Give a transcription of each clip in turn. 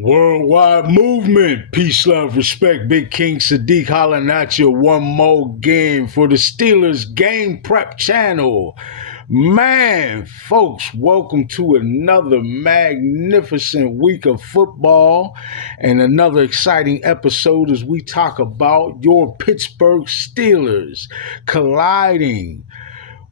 Worldwide movement, peace, love, respect. Big King Sadiq hollering at you one more game for the Steelers Game Prep channel. Man, folks, welcome to another magnificent week of football and another exciting episode as we talk about your Pittsburgh Steelers colliding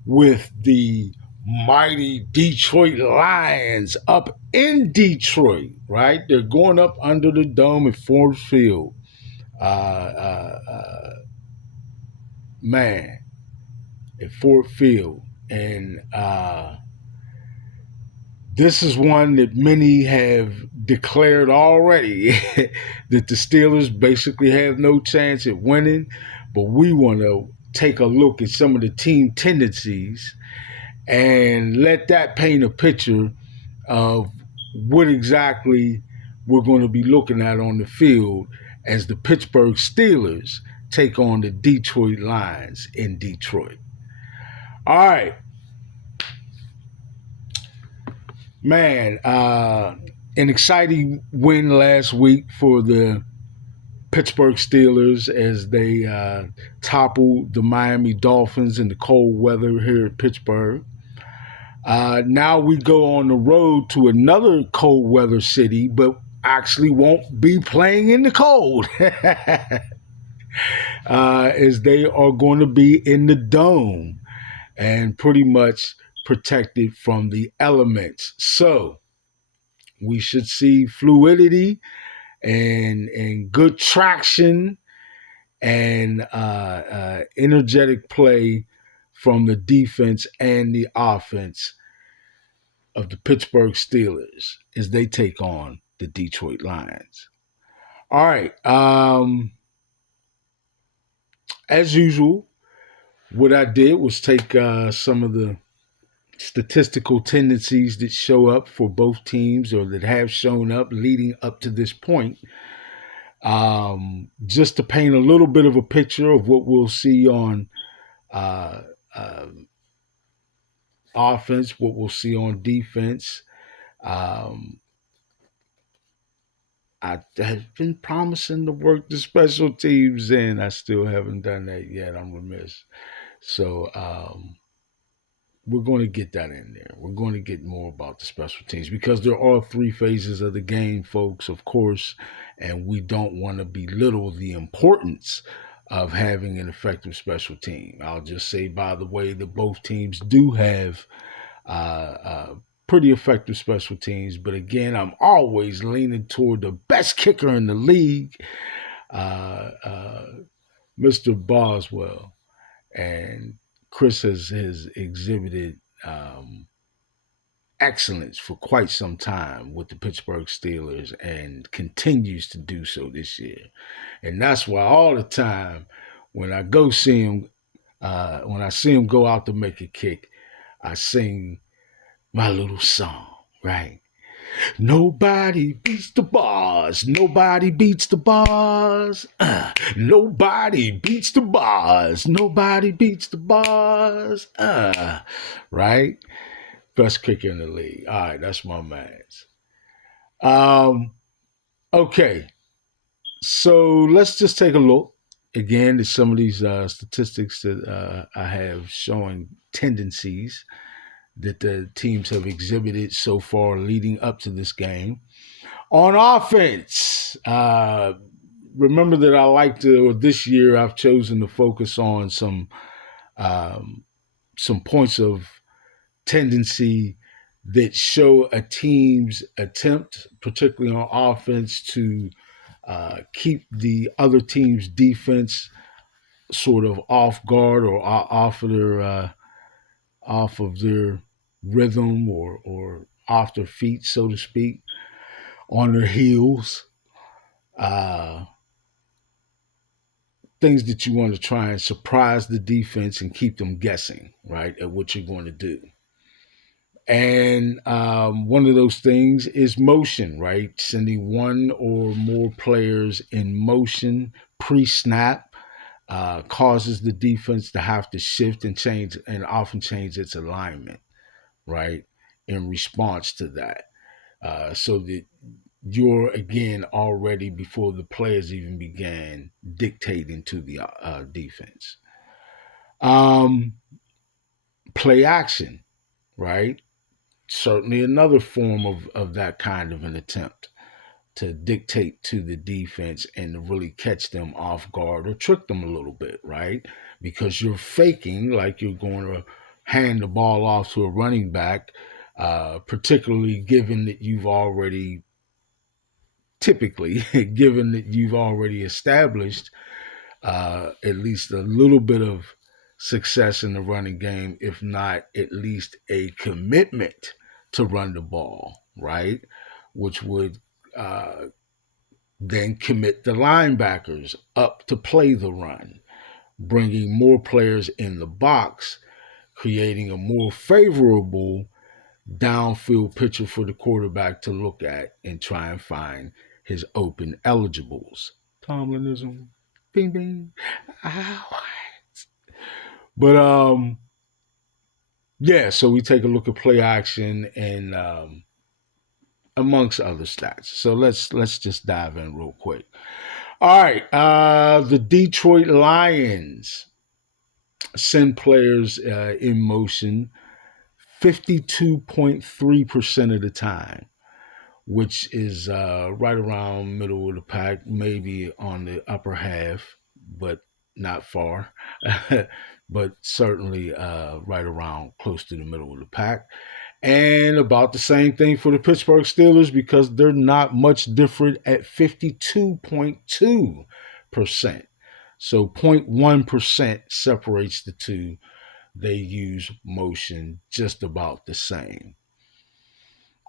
with the mighty Detroit Lions up in Detroit, right? They're going up under the dome at Ford Field. Uh, uh, uh, man, at Ford Field. And this is one that many have declared already that the Steelers basically have no chance at winning. But we want to take a look at some of the team tendencies and let that paint a picture of what exactly we're going to be looking at on the field as the Pittsburgh Steelers take on the Detroit Lions in Detroit. All right, man, an exciting win last week for the Pittsburgh Steelers as they toppled the Miami Dolphins in the cold weather here at Pittsburgh. Now we go on the road to another cold weather city, but actually won't be playing in the cold as they are going to be in the dome and pretty much protected from the elements. So we should see fluidity and good traction and energetic play from the defense and the offense of the Pittsburgh Steelers as they take on the Detroit Lions. All right. As usual, what I did was take some of the statistical tendencies that show up for both teams or that have shown up leading up to this point, just to paint a little bit of a picture of what we'll see on uh, uh, offense, what we'll see on defense. Um, I have been promising to work the special teams in. I still haven't done that yet. I'm remiss. So we're going to get that in there. We're going to get more about the special teams because there are three phases of the game, folks, of course, and we don't want to belittle the importance of having an effective special team. I'll just say, by the way, that both teams do have pretty effective special teams. But again, I'm always leaning toward the best kicker in the league, uh, uh, Mr. Boswell. And Chris has exhibited excellence for quite some time with the Pittsburgh Steelers and continues to do so this year. And that's why all the time when I go see him, when I see him go out to make a kick, I sing my little song, right? Nobody beats the bars. Nobody beats the bars. Nobody beats the bars. Nobody beats the bars. Right? Best kicker in the league. All right, that's my man's. Um, okay, so let's just take a look again at some of these statistics that I have showing tendencies that the teams have exhibited so far leading up to this game. On offense, remember that I like to, or this year I've chosen to focus on some points of tendency that show a team's attempt, particularly on offense, to keep the other team's defense sort of off guard or off of their rhythm or off their feet, so to speak, on their heels. Uh, Things that you want to try and surprise the defense and keep them guessing, right, at what you're going to do. And one of those things is motion, right? Sending one or more players in motion pre-snap causes the defense to have to shift and change and often change its alignment, right, in response to that. So that you're again already before the players even began dictating to the defense. Um, Play action, right? Certainly another form of that kind of an attempt to dictate to the defense and to really catch them off guard or trick them a little bit, right? Because you're faking like you're going to hand the ball off to a running back, particularly given that you've already, typically, given that you've already established at least a little bit of success in the running game, if not at least a commitment to run the ball, right? Which would then commit the linebackers up to play the run, bringing more players in the box, creating a more favorable downfield picture for the quarterback to look at and try and find his open eligibles. Tomlinism. Bing bing. Ow. But yeah, so we take a look at play action and amongst other stats. So let's just dive in real quick. All right, the Detroit Lions send players in motion 52.3% of the time, which is right around middle of the pack, maybe on the upper half, but not far, but certainly right around close to the middle of the pack. And about the same thing for the Pittsburgh Steelers because they're not much different at 52.2%. So 0.1% separates the two. They use motion just about the same.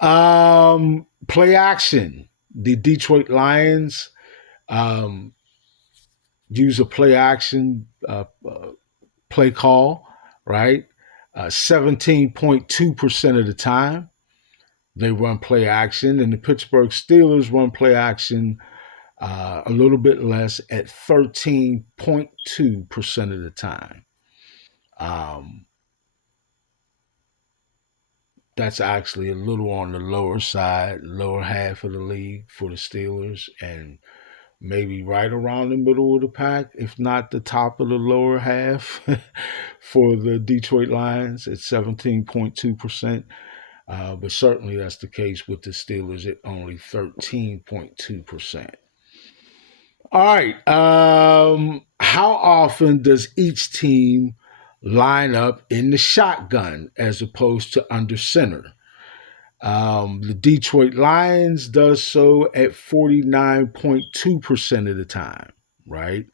Play action. The Detroit Lions use a play action play call, right? 17.2% of the time they run play action, and the Pittsburgh Steelers run play action a little bit less at 13.2% of the time. Um, that's actually a little on the lower side, lower half of the league for the Steelers, and maybe right around the middle of the pack, if not the top of the lower half for the Detroit Lions at 17.2%. But certainly that's the case with the Steelers at only 13.2%. All right. How often does each team line up in the shotgun as opposed to under center? The Detroit Lions does so at 49.2% of the time, right?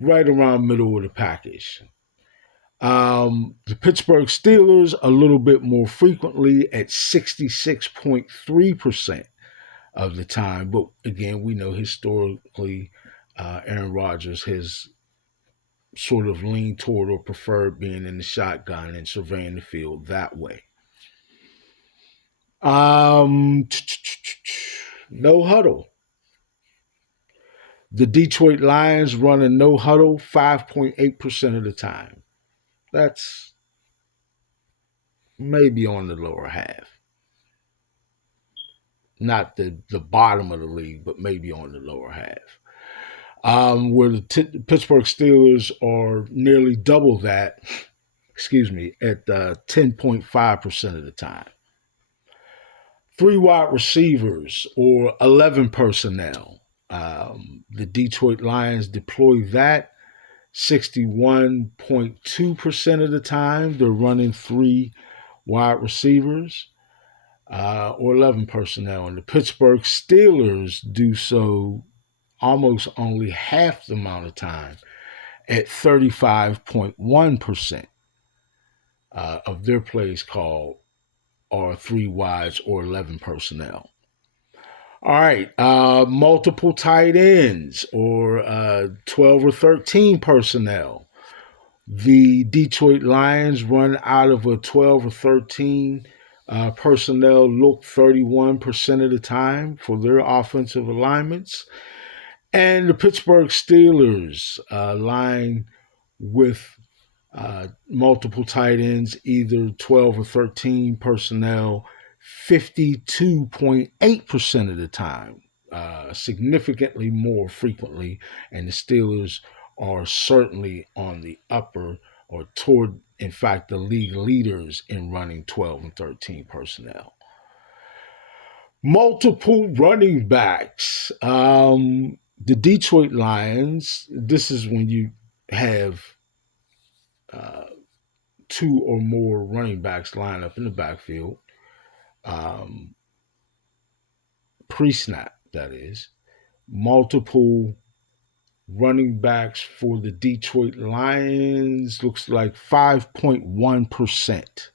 Right around middle of the package. The Pittsburgh Steelers a little bit more frequently at 66.3% of the time. But again, we know historically Aaron Rodgers has sort of leaned toward or preferred being in the shotgun and surveying the field that way. No huddle. The Detroit Lions run a no huddle 5.8% of the time. That's maybe on the lower half. Not the bottom of the league, but maybe on the lower half. Where the Pittsburgh Steelers are nearly double that, at 10.5% of the time. 3 wide receivers or 11 personnel. The Detroit Lions deploy that 61.2% of the time. They're running 3 wide receivers or 11 personnel. And the Pittsburgh Steelers do so almost only half the amount of time at 35.1% of their plays called are 3 wides or 11 personnel. All right, multiple tight ends or 12 or 13 personnel. The Detroit Lions run out of a 12 or 13 personnel look 31% of the time for their offensive alignments. And the Pittsburgh Steelers line with multiple tight ends, either 12 or 13 personnel 52.8% of the time, significantly more frequently. And the Steelers are certainly on the upper or toward, in fact, the league leaders in running 12 and 13 personnel. Multiple running backs. The Detroit Lions, this is when you have uh, two or more running backs line up in the backfield, um, pre snap, that is. Multiple running backs for the Detroit Lions looks like 5.1%.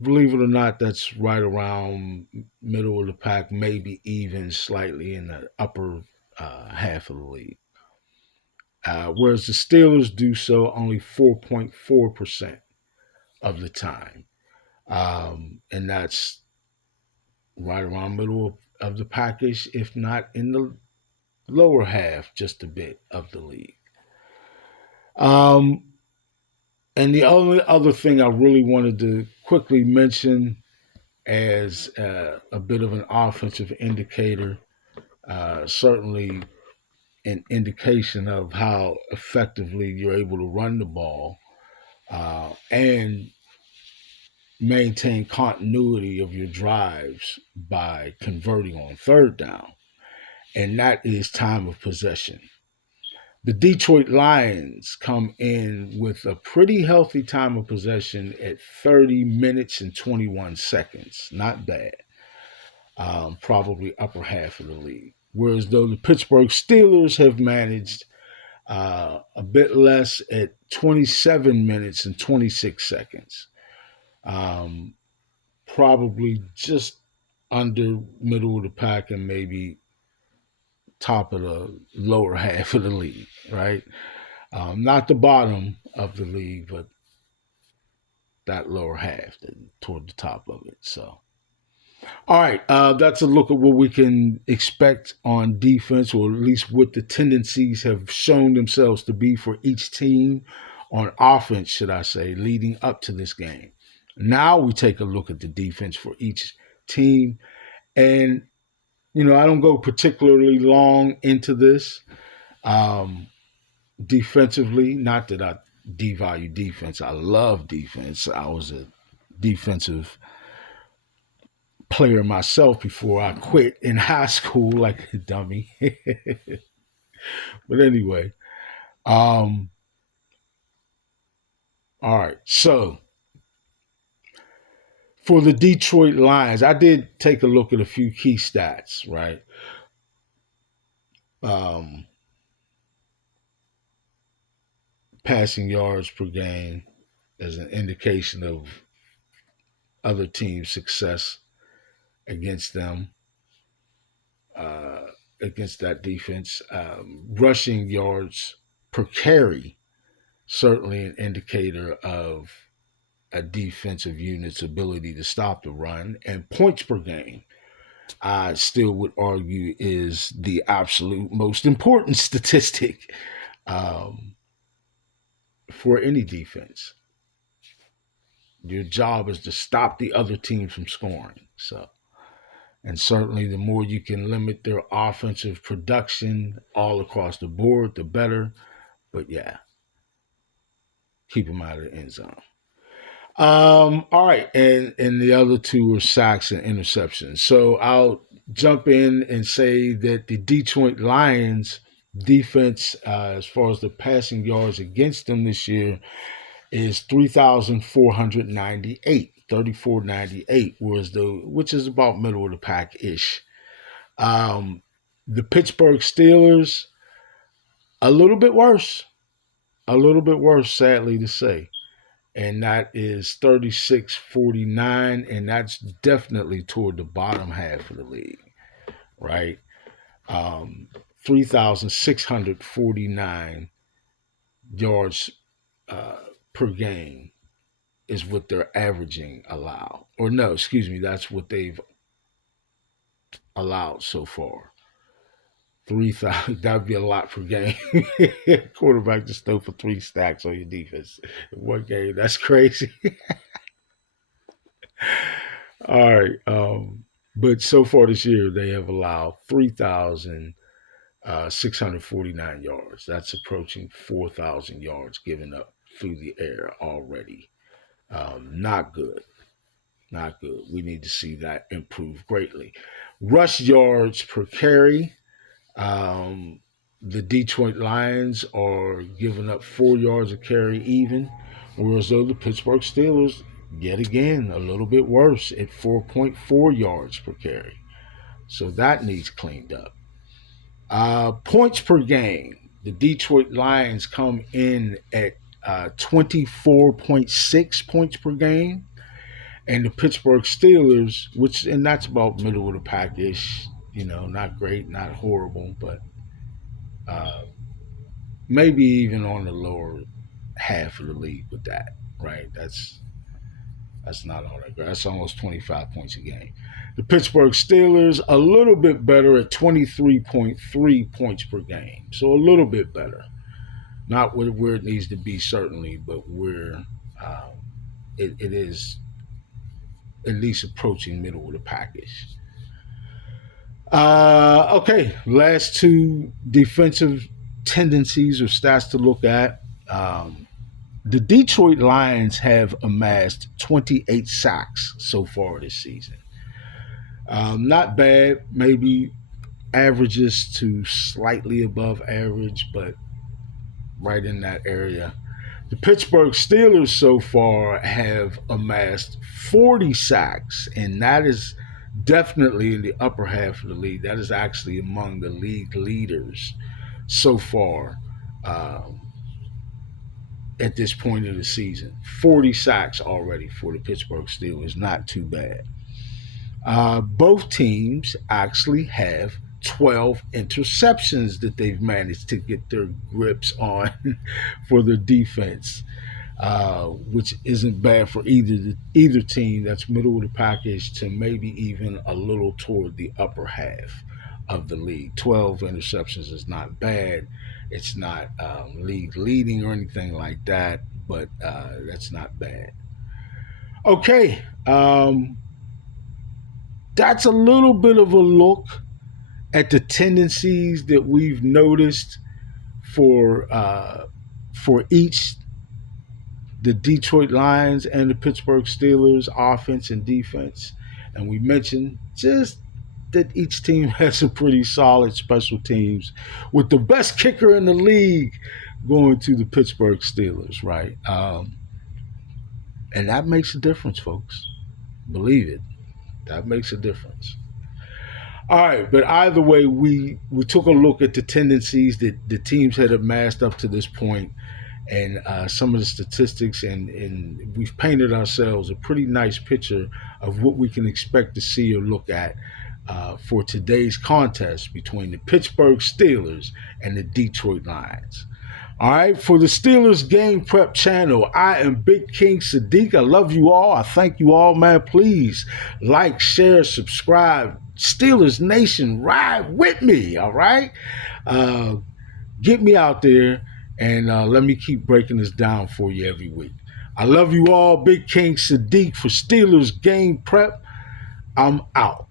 Believe it or not, that's right around middle of the pack, maybe even slightly in the upper half of the league. Whereas the Steelers do so only 4.4% of the time. And that's right around middle of the package, if not in the lower half, just a bit of the league. Um, and the only other thing I really wanted to quickly mention as a bit of an offensive indicator, certainly an indication of how effectively you're able to run the ball and maintain continuity of your drives by converting on third down, and that is time of possession. The Detroit Lions come in with a pretty healthy time of possession at 30 minutes and 21 seconds. Not bad. Probably upper half of the league. Whereas though the Pittsburgh Steelers have managed a bit less at 27 minutes and 26 seconds. Probably just under middle of the pack and maybe top of the lower half of the league, right? Not the bottom of the league, but that lower half, toward the top of it. So, all right, that's a look at what we can expect on defense, or at least what the tendencies have shown themselves to be for each team on offense, should I say, leading up to this game. Now we take a look at the defense for each team. And, I don't go particularly long into this. Defensively, not that I devalue defense. I love defense. I was a defensive player myself before I quit in high school like a dummy. But anyway, all right. So for the Detroit Lions, I did take a look at a few key stats, right? Passing yards per game as an indication of other teams' success against them, against that defense. Rushing yards per carry, certainly an indicator of a defensive unit's ability to stop the run. And points per game, I still would argue, is the absolute most important statistic for any defense. Your job is to stop the other team from scoring. So, and certainly the more you can limit their offensive production all across the board, the better. But yeah, keep them out of the end zone. All right, and the other two are sacks and interceptions. So I'll jump in and say that the Detroit Lions defense, as far as the passing yards against them this year, is 3,498, 3,498, which is about middle of the pack ish. The Pittsburgh Steelers, a little bit worse, sadly to say. And that is 3,649, and that's definitely toward the bottom half of the league, right? 3,649 yards per game is what they're averaging allowed. Or no, excuse me, that's what they've allowed so far. 3,000, that would be a lot per game. Quarterback just throw for 3 stacks on your defense in one game. That's crazy. All right. But so far this year, they have allowed 3,649 yards. That's approaching 4,000 yards given up through the air already. Not good. Not good. We need to see that improve greatly. Rush yards per carry. Um, the Detroit Lions are giving up 4 yards a carry even, whereas though the Pittsburgh Steelers, yet again, a little bit worse at 4.4 yards per carry. So that needs cleaned up. Points per game. The Detroit Lions come in at 24.6 points per game. And the Pittsburgh Steelers, and that's about middle of the pack-ish, not great, not horrible, but uh, maybe even on the lower half of the league with that, right? That's not all that great. That's almost 25 points a game. The Pittsburgh Steelers a little bit better at 23.3 points per game, so a little bit better. Not where it needs to be certainly, but where it is at least approaching middle of the package. Okay, last two defensive tendencies or stats to look at. The Detroit Lions have amassed 28 sacks so far this season. Not bad, maybe averages to slightly above average, but right in that area. The Pittsburgh Steelers so far have amassed 40 sacks, and that is definitely in the upper half of the league. That is actually among the league leaders so far at this point of the season. 40 sacks already for the Pittsburgh Steelers. Not too bad. Both teams actually have 12 interceptions that they've managed to get their grips on for their defense, which isn't bad for either team. That's middle of the package to maybe even a little toward the upper half of the league. 12 interceptions is not bad. It's not league leading or anything like that, but that's not bad. Okay, that's a little bit of a look at the tendencies that we've noticed for each the Detroit Lions and the Pittsburgh Steelers offense and defense, and we mentioned just that each team has some pretty solid special teams, with the best kicker in the league going to the Pittsburgh Steelers, right? And that makes a difference, folks. Believe it, that makes a difference. All right, but either way, we took a look at the tendencies that the teams had amassed up to this point, and some of the statistics, and we've painted ourselves a pretty nice picture of what we can expect to see or look at for today's contest between the Pittsburgh Steelers and the Detroit Lions. All right, for the Steelers Game Prep channel, I am Big King Sadiq. I love you all. I thank you all, man. Please like, share, subscribe. Steelers Nation, ride with me, all right? Get me out there and let me keep breaking this down for you every week. I love you all. Big King Sadiq for Steelers Game Prep. I'm out.